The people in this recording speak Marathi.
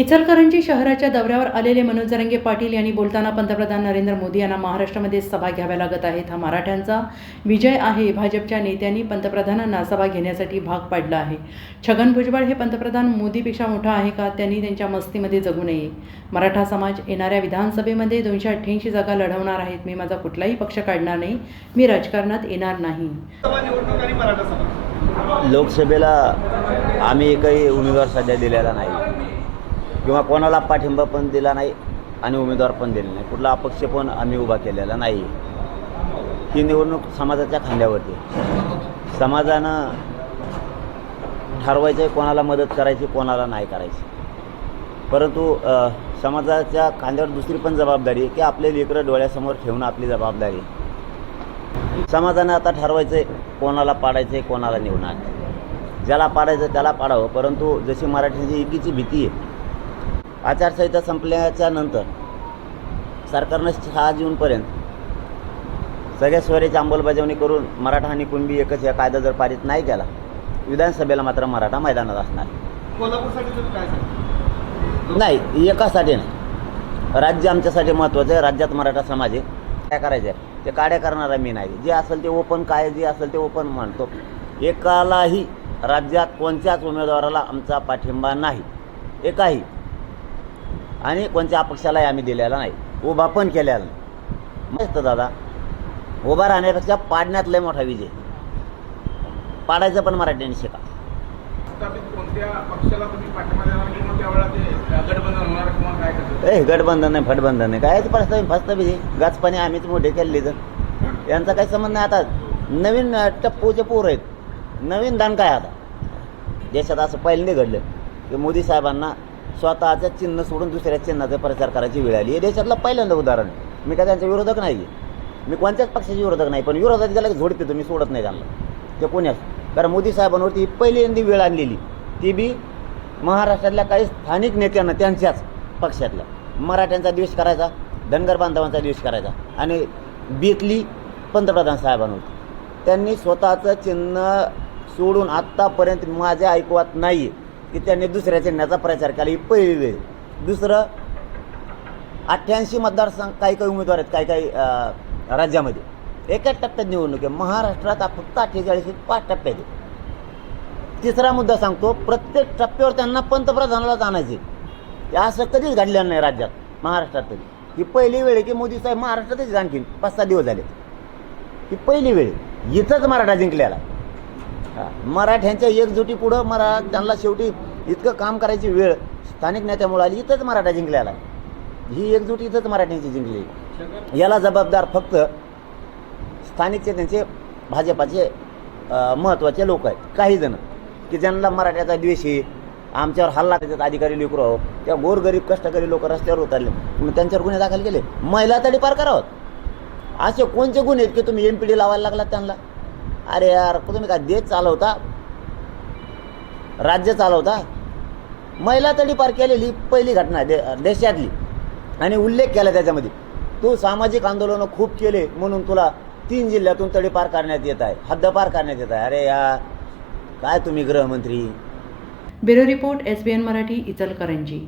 इचलकरंजी शहराच्या दौऱ्यावर आलेले मनोज जरंगे पाटील यांनी बोलताना पंतप्रधान नरेंद्र मोदी यांना महाराष्ट्रामध्ये सभा घ्याव्या लागत आहेत. हा मराठ्यांचा विजय आहे. भाजपच्या नेत्यांनी पंतप्रधानांना सभा घेण्यासाठी भाग पाडला आहे. छगन भुजबळ हे पंतप्रधान मोदीपेक्षा मोठा आहे का? त्यांनी त्यांच्या मस्तीमध्ये जगू नये. मराठा समाज येणाऱ्या विधानसभेमध्ये दोनशे अठ्ठ्याऐंशी जागा लढवणार आहेत. मी माझा कुठलाही पक्ष काढणार नाही. मी राजकारणात येणार नाही. लोकसभेला आम्ही एकही उमेदवार सध्या दिलेला नाही. किंवा कोणाला पाठिंबा पण दिला नाही आणि उमेदवार पण दिले नाही. कुठला अपक्ष पण आम्ही उभा केलेला नाही. ही निवडणूक समाजाच्या खांद्यावरती समाजानं ठरवायचं आहे कोणाला मदत करायची कोणाला नाही करायची. परंतु समाजाच्या खांद्यावर दुसरी पण जबाबदारी आहे की आपले लेकरं डोळ्यासमोर ठेवणं आपली जबाबदारी समाजानं आता ठरवायचं आहे कोणाला पाडायचं आहे. कोणाला निवडणार ज्याला पाडायचं त्याला पाडावं. परंतु जशी मराठीची एकीची भीती आहे आचारसंहिता संपल्याच्या नंतर सरकारनं सहा जूनपर्यंत सगळ्या स्वराची अंमलबजावणी करून मराठा आणि कुणबी एकच या कायदा जर पारित नाही केला विधानसभेला मात्र मराठा मैदानात असणार. नाही एकासाठी नाही. राज्य आमच्यासाठी महत्त्वाचं आहे राज्यात मराठा समाज आहे. काय करायचं आहे ते काड्या करणारा मी नाही. जे असेल ते ओपन काय जे असेल ते ओपन म्हणतो. एकालाही राज्यात कोणत्याच उमेदवाराला आमचा पाठिंबा नाही. एकाही. आणि कोणत्या अपक्षालाही आम्ही दिलेला नाही. उभा पण केलेला नाही. मस्त दादा. उभा राहण्यापेक्षा पाडण्यात लय मोठा विजय. पाडायचं पण मराठ्यांनी शिका. ए गठबंधन नाही फटबंधन नाही. काय फसतं फसतं बी. गाचपाणी आम्हीच मोठे केलेले तर. यांचा काही संबंध नाही आता. नवीन टप्पूचे पोर आहेत. नवीन दान काय आता? देशात असं पहिल्यांदा घडलं की मोदी साहेबांना स्वतःचं चिन्ह सोडून दुसऱ्या चिन्हाचा प्रचार करायची वेळ आली. हे देशातलं पहिल्यांदा उदाहरण मी का त्यांचा विरोधक नाही आहे. मी कोणत्याच पक्षाचे विरोधक नाही पण विरोधात गेला की झोडते तुम्ही सोडत नाही त्यांना. ते कोण्यास कारण मोदी साहेबांवरती पहिल्यांदी वेळ आणलेली. ती बी महाराष्ट्रातल्या काही स्थानिक नेत्यांना त्यांच्याच पक्षातल्या. मराठ्यांचा द्वेष करायचा धनगर बांधवांचा द्वेष करायचा आणि बेतली पंतप्रधान साहेबांवरती. त्यांनी स्वतःचं चिन्ह सोडून आत्तापर्यंत माझ्या ऐकवात नाही की त्यांनी दुसऱ्या चिन्हाचा प्रचार केला. ही पहिली वेळ. दुसरं अठ्ठ्याऐंशी मतदारसंघ काही काही उमेदवार आहेत काही काही राज्यामध्ये. एकाच टप्प्यात निवडणूक आहे. महाराष्ट्रात फक्त अठ्ठेचाळीस पाच टप्प्यात आहे. तिसरा मुद्दा सांगतो प्रत्येक टप्प्यावर त्यांना पंतप्रधानालाच आणायचे हे असं कधीच घडलेलं नाही राज्यात महाराष्ट्रात तरी. ही पहिली वेळ आहे की मोदी साहेब महाराष्ट्रातच आणखीन पाच सहा दिवस झाले. ही पहिली वेळ इथंच मराठा जिंकलेला. मराठ्यांच्या एकजुटी पुढं मरा त्यांना शेवटी इतकं काम करायची वेळ स्थानिक नेत्यामुळे आली इथंच मराठा जिंकल्याला ही एकजुटी इथंच मराठ्यांची जिंकली. याला जबाबदार फक्त स्थानिकचे त्यांचे भाजपाचे महत्त्वाचे लोक आहेत. काही जण. की ज्यांना मराठ्याचा द्वेष आहे आमच्यावर हल्ला त्याच्यात अधिकारी लेकरू आहोत त्या गोरगरीब कष्टकरी लोक रस्त्यावर उतरले. म्हणून त्यांच्यावर गुन्हे दाखल केले. महिला तडीपार करावं. असे कोणते गुन्हे आहेत की तुम्ही एम पी डी लावायला लागलात त्यांना? अरे यार तुम्ही काय देश चालवता? राज्य चालवता? महिला तडी पार केलेली पहिली घटना आहे दे देशातली. आणि उल्लेख केला त्याच्यामध्ये. तू सामाजिक आंदोलनं खूप केले म्हणून तुला तीन जिल्ह्यातून तडीपार करण्यात येत आहे. हद्दपार करण्यात येत आहे. अरे या काय तुम्ही गृहमंत्री? Bureau report S B N Marathi Ichalkaranji.